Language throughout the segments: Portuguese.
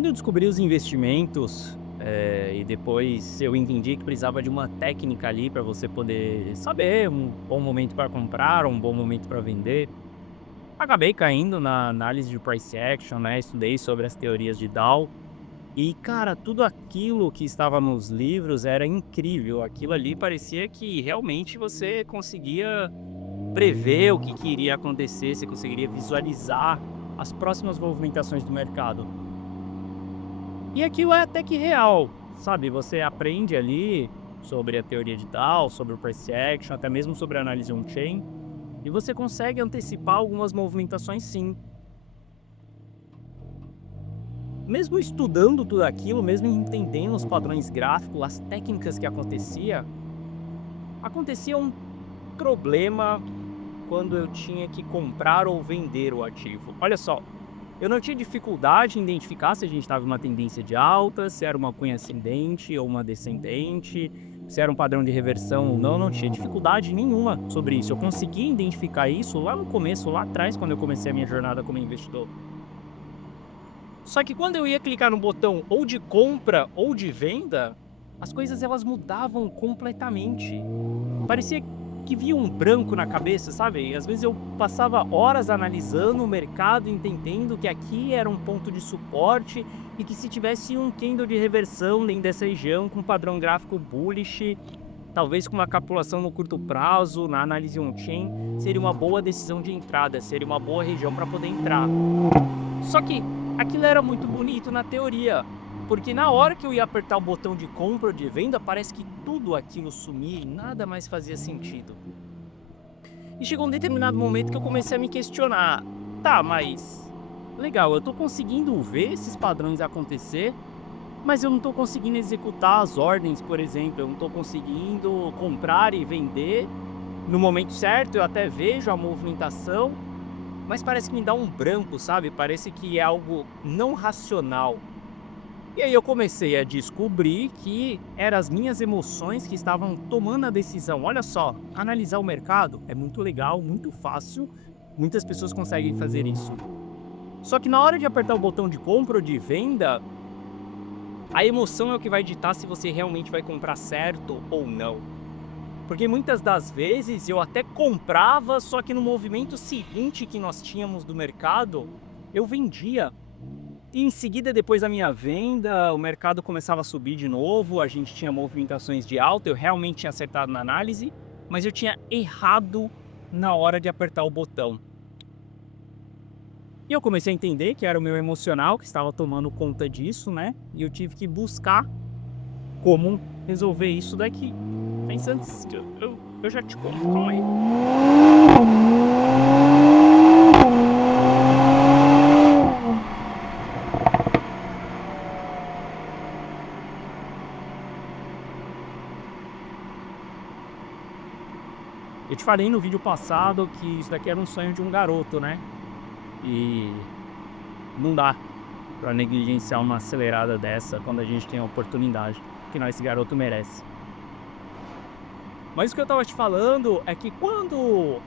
Quando eu descobri os investimentos, e depois eu entendi que precisava de uma técnica ali para você poder saber um bom momento para comprar, um bom momento para vender, acabei caindo na análise de price action, né, estudei sobre as teorias de Dow e, cara, tudo aquilo que estava nos livros era incrível, aquilo ali parecia que realmente você conseguia prever o que iria acontecer, você conseguiria visualizar as próximas movimentações do mercado. E aquilo é até que real, sabe, você aprende ali sobre a teoria de Dow, sobre o price action, até mesmo sobre a análise on-chain, e você consegue antecipar algumas movimentações sim. Mesmo estudando tudo aquilo, mesmo entendendo os padrões gráficos, as técnicas que acontecia um problema quando eu tinha que comprar ou vender o ativo. Olha só, eu não tinha dificuldade em identificar se a gente estava em uma tendência de alta, se era uma cunha ascendente ou uma descendente, se era um padrão de reversão ou não, não tinha dificuldade nenhuma sobre isso. Eu consegui identificar isso lá no começo, lá atrás, quando eu comecei a minha jornada como investidor. Só que quando eu ia clicar no botão ou de compra ou de venda, as coisas elas mudavam completamente. Parecia que via um branco na cabeça, sabe? E às vezes eu passava horas analisando o mercado, entendendo que aqui era um ponto de suporte e que se tivesse um candle de reversão dentro dessa região com padrão gráfico bullish, talvez com uma capitulação no curto prazo, na análise on-chain, seria uma boa decisão de entrada, seria uma boa região para poder entrar. Só que aquilo era muito bonito na teoria, porque na hora que eu ia apertar o botão de compra ou de venda, parece que tudo aquilo sumia e nada mais fazia sentido. E chegou um determinado momento que eu comecei a me questionar: tá, mas legal, eu tô conseguindo ver esses padrões acontecer, mas eu não tô conseguindo executar as ordens, por exemplo, eu não tô conseguindo comprar e vender no momento certo, eu até vejo a movimentação, mas parece que me dá um branco, sabe? Parece que é algo não racional. E aí eu comecei a descobrir que eram as minhas emoções que estavam tomando a decisão. Olha só, analisar o mercado é muito legal, muito fácil, muitas pessoas conseguem fazer isso. Só que na hora de apertar o botão de compra ou de venda, a emoção é o que vai ditar se você realmente vai comprar certo ou não. Porque muitas das vezes eu até comprava, só que no movimento seguinte que nós tínhamos do mercado, eu vendia. E em seguida, depois da minha venda, o mercado começava a subir de novo, a gente tinha movimentações de alta, eu realmente tinha acertado na análise, mas eu tinha errado na hora de apertar o botão. E eu comecei a entender que era o meu emocional que estava tomando conta disso, né? E eu tive que buscar como resolver isso daqui. Mas antes, eu já te conto, calma aí. Eu te falei no vídeo passado que isso daqui era um sonho de um garoto, né? E não dá pra negligenciar uma acelerada dessa quando a gente tem a oportunidade, que não esse garoto merece. Mas o que eu tava te falando é que quando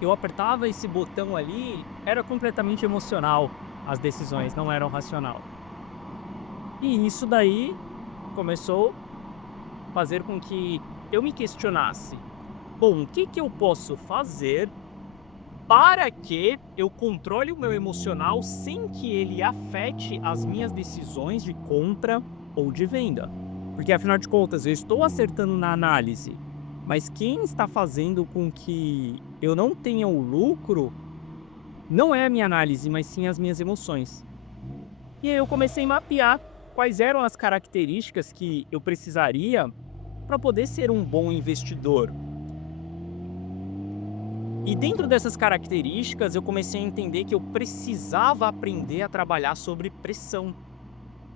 eu apertava esse botão ali, era completamente emocional. As decisões não eram racional. E isso daí começou a fazer com que eu me questionasse: bom, o que que eu posso fazer para que eu controle o meu emocional sem que ele afete as minhas decisões de compra ou de venda? Porque afinal de contas, eu estou acertando na análise, mas quem está fazendo com que eu não tenha o lucro não é a minha análise, mas sim as minhas emoções. E aí eu comecei a mapear quais eram as características que eu precisaria para poder ser um bom investidor. E dentro dessas características, eu comecei a entender que eu precisava aprender a trabalhar sobre pressão.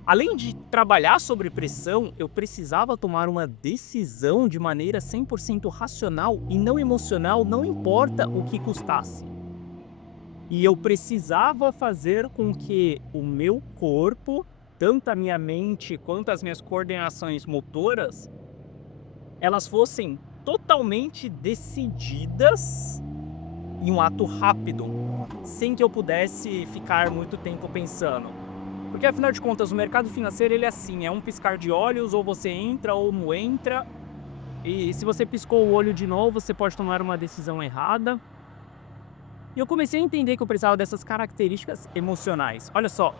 Além de trabalhar sobre pressão, eu precisava tomar uma decisão de maneira 100% racional e não emocional, não importa o que custasse. E eu precisava fazer com que o meu corpo, tanto a minha mente quanto as minhas coordenações motoras, elas fossem totalmente decididas em um ato rápido, sem que eu pudesse ficar muito tempo pensando. Porque afinal de contas o mercado financeiro ele é assim, é um piscar de olhos, ou você entra ou não entra, e se você piscou o olho de novo, você pode tomar uma decisão errada. E eu comecei a entender que eu precisava dessas características emocionais. Olha só,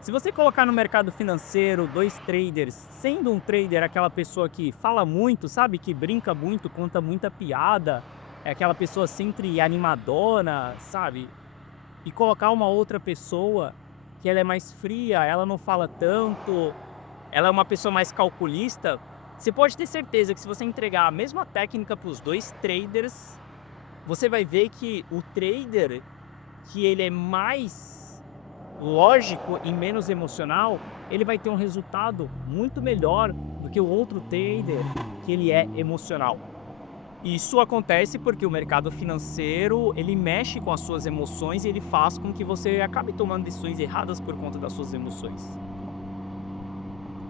se você colocar no mercado financeiro 2 traders, sendo um trader aquela pessoa que fala muito, sabe, que brinca muito, conta muita piada, é aquela pessoa sempre animadona, sabe, e colocar uma outra pessoa que ela é mais fria, ela não fala tanto, ela é uma pessoa mais calculista, você pode ter certeza que se você entregar a mesma técnica para os 2 traders, você vai ver que o trader que ele é mais lógico e menos emocional, ele vai ter um resultado muito melhor do que o outro trader que ele é emocional. Isso acontece porque o mercado financeiro, ele mexe com as suas emoções e ele faz com que você acabe tomando decisões erradas por conta das suas emoções.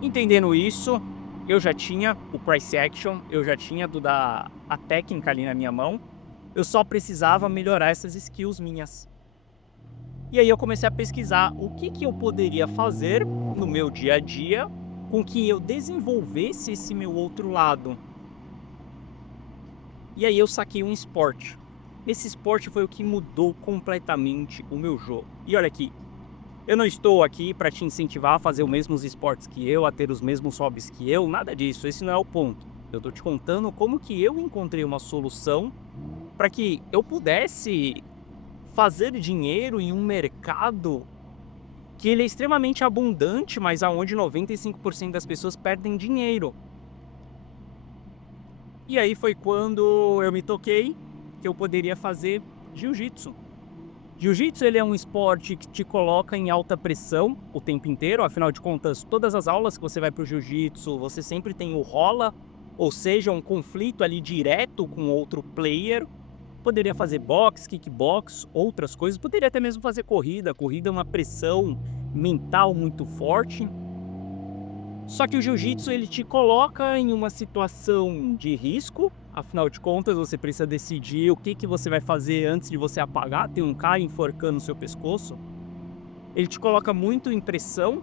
Entendendo isso, eu já tinha o price action, eu já tinha toda a técnica ali na minha mão, eu só precisava melhorar essas skills minhas. E aí eu comecei a pesquisar o que eu poderia fazer no meu dia a dia com que eu desenvolvesse esse meu outro lado. E aí eu saquei um esporte. Esse esporte foi o que mudou completamente o meu jogo. E olha aqui, eu não estou aqui para te incentivar a fazer os mesmos esportes que eu, a ter os mesmos hobbies que eu, nada disso, esse não é o ponto. Eu estou te contando como que eu encontrei uma solução para que eu pudesse fazer dinheiro em um mercado que ele é extremamente abundante, mas aonde 95% das pessoas perdem dinheiro. E aí foi quando eu me toquei que eu poderia fazer jiu-jitsu. Jiu-jitsu ele é um esporte que te coloca em alta pressão o tempo inteiro, afinal de contas, todas as aulas que você vai para o jiu-jitsu, você sempre tem o rola, ou seja, um conflito ali direto com outro player. Poderia fazer boxe, kickbox, outras coisas, poderia até mesmo fazer corrida. Corrida é uma pressão mental muito forte. Só que o jiu-jitsu ele te coloca em uma situação de risco. Afinal de contas, você precisa decidir o que você vai fazer antes de você apagar. Tem um cara enforcando o seu pescoço. Ele te coloca muito em pressão.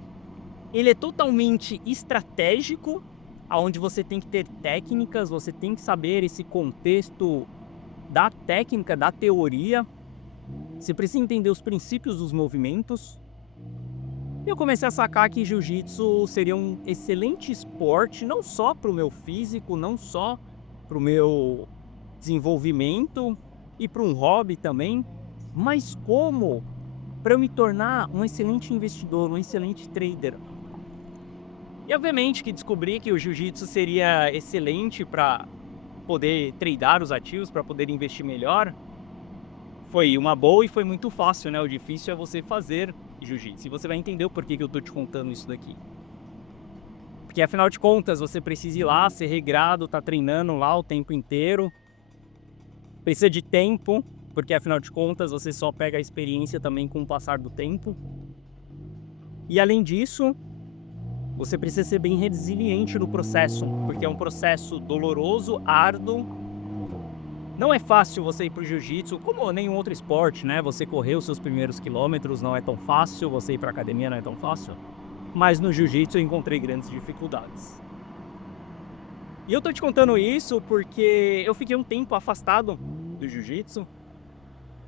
Ele é totalmente estratégico, onde você tem que ter técnicas, você tem que saber esse contexto da técnica, da teoria. Você precisa entender os princípios dos movimentos. E eu comecei a sacar que jiu-jitsu seria um excelente esporte, não só para o meu físico, não só para o meu desenvolvimento e para um hobby também, mas como para eu me tornar um excelente investidor, um excelente trader. E obviamente que descobri que o jiu-jitsu seria excelente para poder tradar os ativos, para poder investir melhor. Foi uma boa e foi muito fácil, né? O difícil é você fazer jiu-jitsu. E você vai entender o porquê que eu tô te contando isso daqui. Porque afinal de contas, você precisa ir lá, ser regrado, tá treinando lá o tempo inteiro. Precisa de tempo, porque afinal de contas, você só pega a experiência também com o passar do tempo. E além disso, você precisa ser bem resiliente no processo, porque é um processo doloroso, árduo. Não é fácil você ir pro jiu-jitsu, como nenhum outro esporte, né? Você correr os seus primeiros quilômetros não é tão fácil, você ir pra academia não é tão fácil. Mas no jiu-jitsu eu encontrei grandes dificuldades. E eu tô te contando isso porque eu fiquei um tempo afastado do jiu-jitsu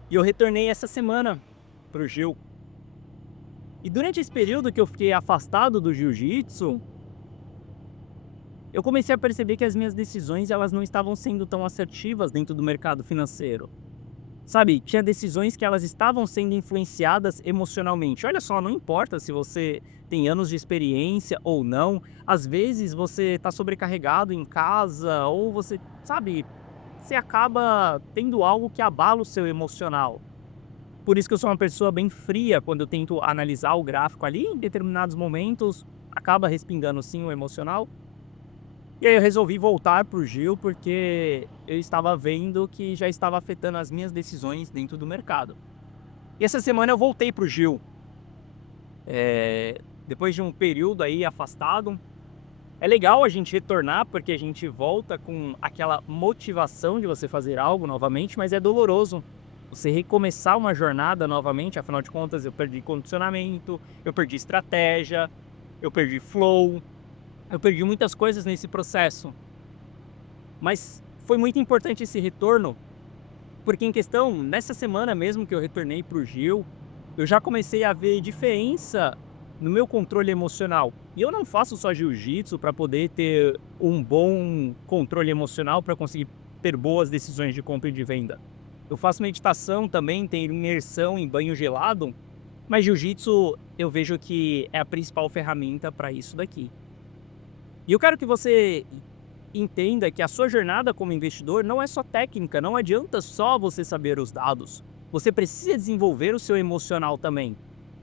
e eu retornei essa semana pro Gil. E durante esse período que eu fiquei afastado do jiu-jitsu, eu comecei a perceber que as minhas decisões elas não estavam sendo tão assertivas dentro do mercado financeiro. Sabe, tinha decisões que elas estavam sendo influenciadas emocionalmente. Olha só, não importa se você tem anos de experiência ou não, às vezes você está sobrecarregado em casa ou você, sabe, você acaba tendo algo que abala o seu emocional. Por isso que eu sou uma pessoa bem fria quando eu tento analisar o gráfico ali, em determinados momentos acaba respingando sim o emocional. E aí eu resolvi voltar pro Gil porque eu estava vendo que já estava afetando as minhas decisões dentro do mercado. E essa semana eu voltei pro Gil. Depois de um período aí afastado. É legal a gente retornar porque a gente volta com aquela motivação de você fazer algo novamente, mas é doloroso. você recomeçar uma jornada novamente, afinal de contas eu perdi condicionamento, eu perdi estratégia, eu perdi flow, eu perdi muitas coisas nesse processo. Mas foi muito importante esse retorno, porque em questão, nessa semana mesmo que eu retornei para o Gil, eu já comecei a ver diferença no meu controle emocional. E eu não faço só jiu-jitsu para poder ter um bom controle emocional para conseguir ter boas decisões de compra e de venda. Eu faço meditação também, tenho imersão em banho gelado, mas jiu-jitsu eu vejo que é a principal ferramenta para isso daqui. E eu quero que você entenda que a sua jornada como investidor não é só técnica, não adianta só você saber os dados. Você precisa desenvolver o seu emocional também,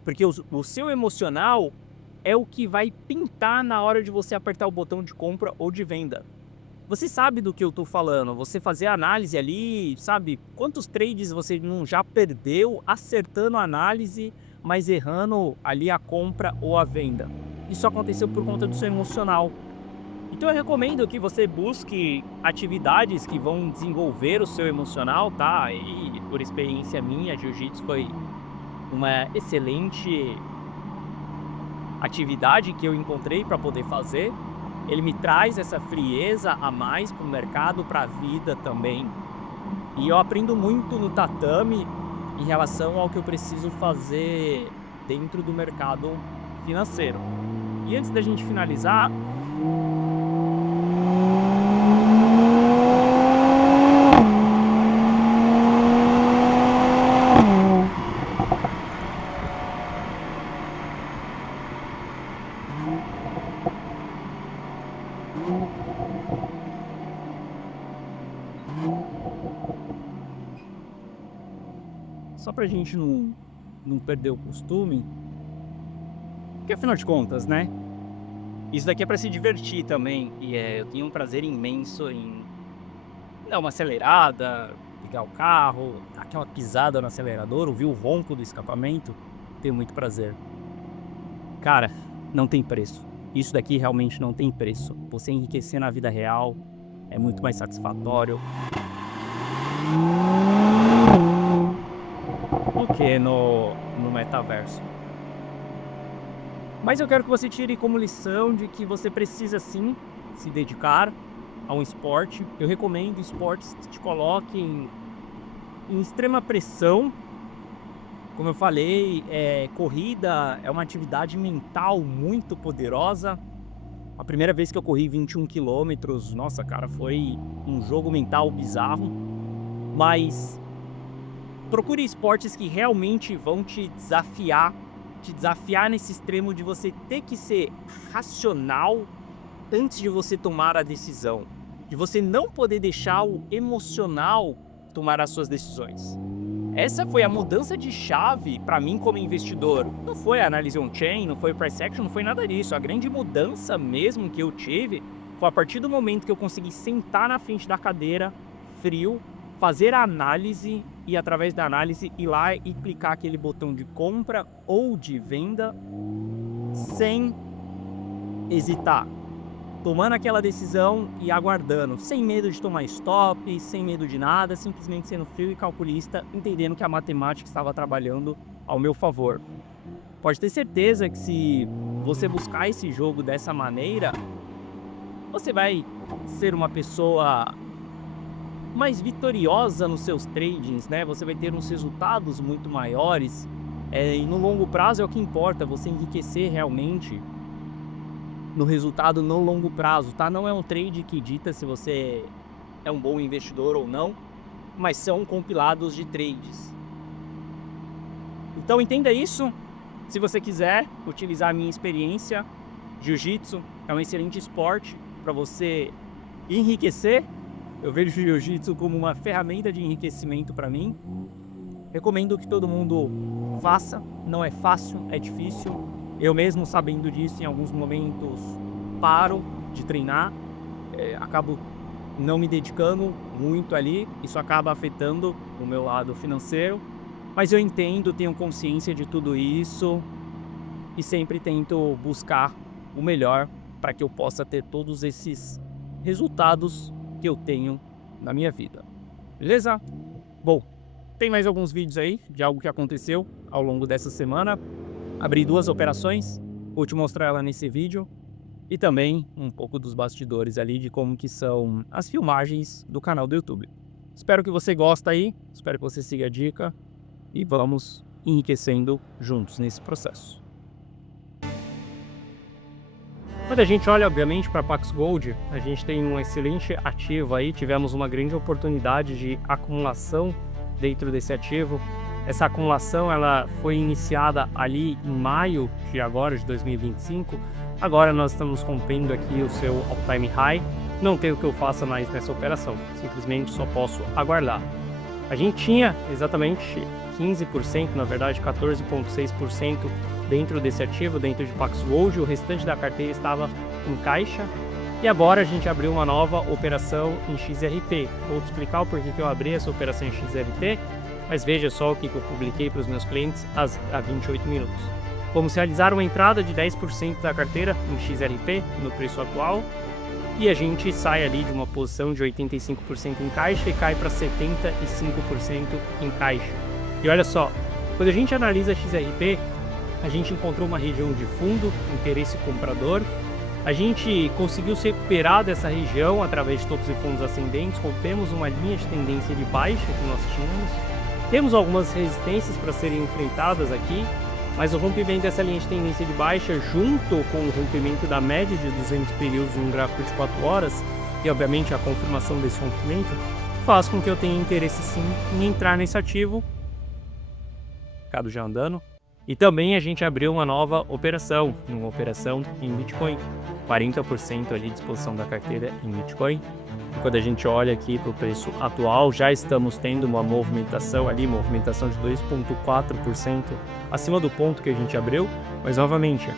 porque o seu emocional é o que vai pintar na hora de você apertar o botão de compra ou de venda. Você sabe do que eu estou falando, você fazer análise ali, sabe? Quantos trades você não já perdeu acertando a análise, mas errando ali a compra ou a venda? Isso aconteceu por conta do seu emocional. Então eu recomendo que você busque atividades que vão desenvolver o seu emocional, tá? E por experiência minha, jiu-jitsu foi uma excelente atividade que eu encontrei para poder fazer. Ele me traz essa frieza a mais para o mercado, para a vida também. E eu aprendo muito no tatame em relação ao que eu preciso fazer dentro do mercado financeiro. E antes da gente finalizar, só para a gente não perder o costume, porque afinal de contas, né? Isso daqui é para se divertir também. E eu tenho um prazer imenso em dar uma acelerada, ligar o carro, dar aquela pisada no acelerador, ouvir o ronco do escapamento. Tenho muito prazer. Cara, não tem preço. Isso daqui realmente não tem preço. Você enriquecer na vida real é muito mais satisfatório do que no metaverso. Mas eu quero que você tire como lição de que você precisa sim se dedicar a um esporte. Eu recomendo esportes que te coloquem em extrema pressão. Como eu falei, corrida é uma atividade mental muito poderosa. A primeira vez que eu corri 21 quilômetros, nossa, cara, foi um jogo mental bizarro. Mas procure esportes que realmente vão te desafiar nesse extremo de você ter que ser racional antes de você tomar a decisão, de você não poder deixar o emocional tomar as suas decisões. Essa foi a mudança de chave para mim como investidor. Não foi a análise on-chain, não foi o price action, não foi nada disso. A grande mudança mesmo que eu tive foi a partir do momento que eu consegui sentar na frente da cadeira, frio, fazer a análise e através da análise ir lá e clicar aquele botão de compra ou de venda sem hesitar, tomando aquela decisão e aguardando, sem medo de tomar stop, sem medo de nada, simplesmente sendo frio e calculista, entendendo que a matemática estava trabalhando ao meu favor. Pode ter certeza que se você buscar esse jogo dessa maneira, você vai ser uma pessoa mais vitoriosa nos seus tradings, né? Você vai ter uns resultados muito maiores, e no longo prazo é o que importa, você enriquecer realmente no resultado no longo prazo, tá? Não é um trade que dita se você é um bom investidor ou não, mas são compilados de trades. Então entenda isso. Se você quiser utilizar a minha experiência, jiu-jitsu é um excelente esporte para você enriquecer. Eu vejo o jiu-jitsu como uma ferramenta de enriquecimento para mim. Recomendo que todo mundo faça. Não é fácil, é difícil. Eu mesmo, sabendo disso, em alguns momentos paro de treinar, acabo não me dedicando muito ali, isso acaba afetando o meu lado financeiro, mas eu entendo, tenho consciência de tudo isso e sempre tento buscar o melhor para que eu possa ter todos esses resultados que eu tenho na minha vida. Beleza? Bom, tem mais alguns vídeos aí de algo que aconteceu ao longo dessa semana. Abri 2 operações, vou te mostrar ela nesse vídeo. E também um pouco dos bastidores ali de como que são as filmagens do canal do YouTube. Espero que você goste aí, espero que você siga a dica e vamos enriquecendo juntos nesse processo. Quando a gente olha, obviamente, para a Pax Gold, a gente tem um excelente ativo aí, tivemos uma grande oportunidade de acumulação dentro desse ativo. Essa acumulação ela foi iniciada ali em maio de agora, de 2025. Agora nós estamos cumprindo aqui o seu all-time high. Não tem o que eu faça mais nessa operação, simplesmente só posso aguardar. A gente tinha exatamente 15%, na verdade 14,6% dentro desse ativo, dentro de Pax Gold, o restante da carteira estava em caixa. E agora a gente abriu uma nova operação em XRP. Vou te explicar o porquê que eu abri essa operação em XRP, mas veja só o que eu publiquei para os meus clientes há 28 minutos. Vamos realizar uma entrada de 10% da carteira em XRP no preço atual e a gente sai ali de uma posição de 85% em caixa e cai para 75% em caixa. E olha só, quando a gente analisa XRP, a gente encontrou uma região de fundo, interesse comprador. A gente conseguiu se recuperar dessa região através de topos e fundos ascendentes, rompemos uma linha de tendência de baixa que nós tínhamos. Temos algumas resistências para serem enfrentadas aqui, mas o rompimento dessa linha de tendência de baixa, junto com o rompimento da média de 200 períodos num gráfico de 4 horas, e obviamente a confirmação desse rompimento, faz com que eu tenha interesse sim em entrar nesse ativo. Mercado já andando. E também a gente abriu uma nova operação, uma operação em Bitcoin, 40% ali de exposição da carteira em Bitcoin. E quando a gente olha aqui para o preço atual, já estamos tendo uma movimentação ali, movimentação de 2,4% acima do ponto que a gente abriu, mas novamente,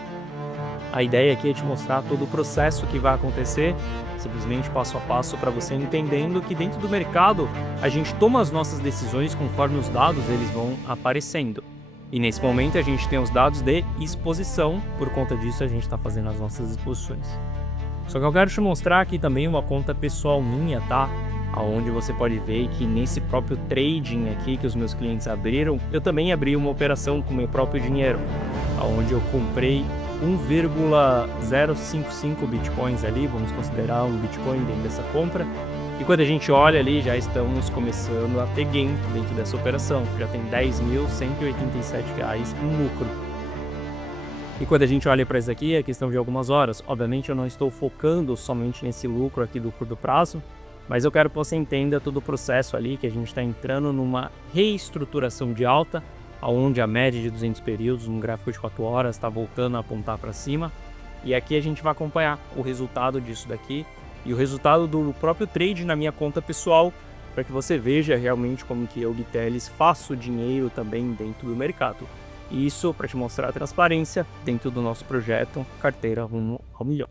a ideia aqui é te mostrar todo o processo que vai acontecer, simplesmente passo a passo para você entendendo que dentro do mercado a gente toma as nossas decisões conforme os dados eles vão aparecendo. E nesse momento a gente tem os dados de exposição, por conta disso a gente está fazendo as nossas exposições. Só que eu quero te mostrar aqui também uma conta pessoal minha, tá? Onde você pode ver que nesse próprio trading aqui que os meus clientes abriram, eu também abri uma operação com meu próprio dinheiro, onde eu comprei 1,055 bitcoins ali, vamos considerar um bitcoin dentro dessa compra. E quando a gente olha ali, já estamos começando a ter gain dentro dessa operação. Já tem R$10.187 em lucro. E quando a gente olha para isso aqui, é questão de algumas horas. Obviamente eu não estou focando somente nesse lucro aqui do curto prazo, mas eu quero que você entenda todo o processo ali, que a gente está entrando numa reestruturação de alta, onde a média de 200 períodos, num gráfico de 4 horas, está voltando a apontar para cima. E aqui a gente vai acompanhar o resultado disso daqui, e o resultado do próprio trade na minha conta pessoal, para que você veja realmente como que eu, Gui Telles, faço dinheiro também dentro do mercado. E isso para te mostrar a transparência dentro do nosso projeto Carteira Rumo ao Milhão.